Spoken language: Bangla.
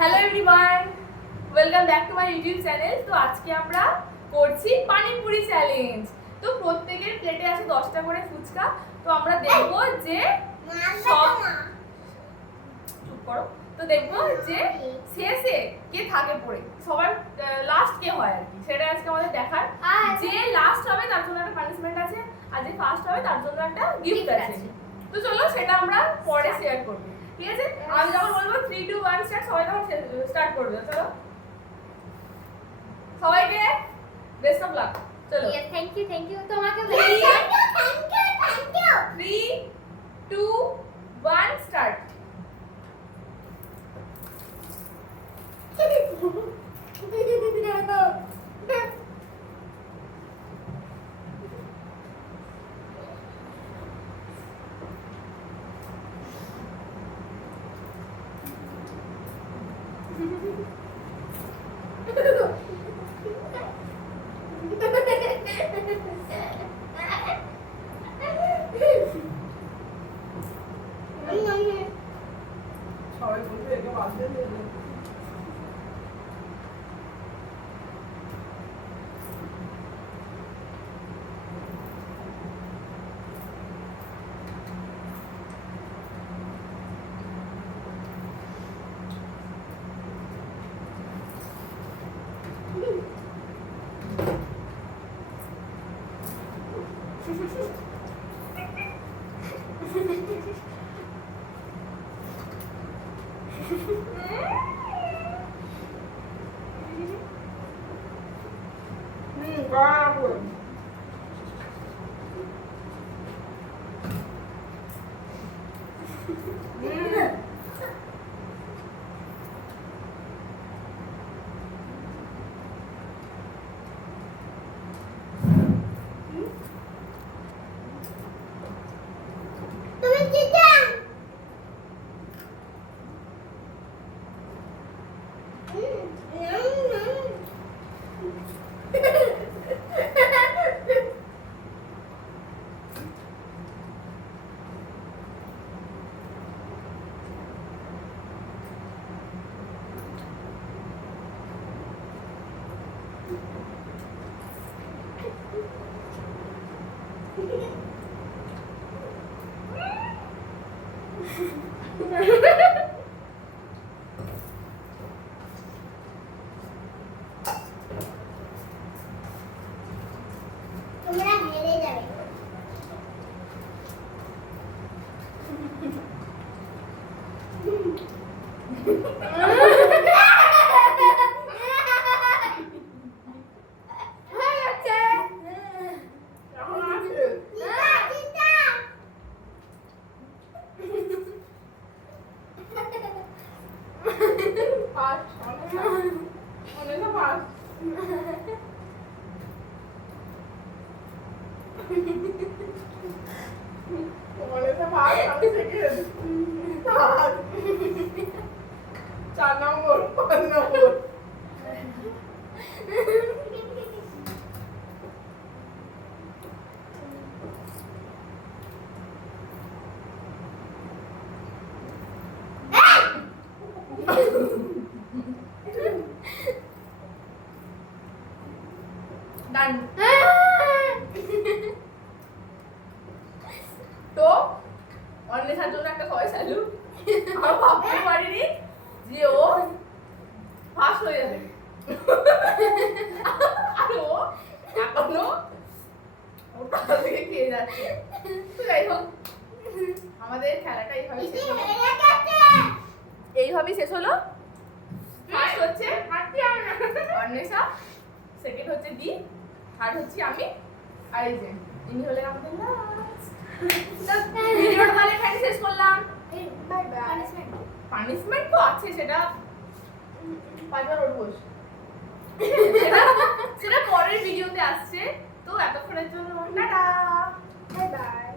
Hello everyone, welcome back to my YouTube channel. তো আজকে আমরা করছি পানিপুরি চ্যালেঞ্জ। তো প্রত্যেকের প্লেটে আছে 10টা করে ফুচকা। তো আমরা দেখব যে সব চুপ করো। তো দেখব যে শেষে কে থাকে পড়ে, সবার লাস্ট কে হয় আর কি, সেটা আজকে আমাদের দেখার। যে লাস্ট হবে তার জন্য একটা পানিশমেন্ট আছে, আর যে ফার্স্ট হবে তার জন্য একটা গিফট আছে। তো চলো সেটা আমরা পরে শেয়ার করব, ঠিক আছে? আমি যখন বলবো 3 2 1 স্টার্ট, সবাই তখন স্টার্ট করবে। চলো সবাইকে বেস্ট অফ লাক। চলো থ্যাংক ইউ তোমাকে 3 2 1 স্টার্ট। সবাই বলতে একে বাদ দিয়ে দেবে। Bravo. তোমরা হেরে যাবে। চার নম্বর 5 নম্বর ডান। তো অন্বেষার জন্য একটা সবাই স্যালুট। আমি ভাবতে পারিনি যে ও ফার্স্ট হয়ে যাবে, আর ও এখনো ওটা থেকে খেয়ে যাচ্ছে। তো যাই হোক, আমাদের খেলাটা এইভাবেই শেষ হলো। ফার্স্ট হচ্ছে অন্বেষা, সেকেন্ড হচ্ছে দি, থার্ড হচ্ছে আমি, আর এই যে ইনি হলেন আমাদের লাস্ট। ভিডিওটা তাহলে এখানে শেষ করলাম। Bye bye. পানিশমেন্ট তো আছে, সেটা 5বার উঠবোস, সেটা পরের ভিডিওতে আসছে। তো এতক্ষণের জন্য টাটা, বাই বাই।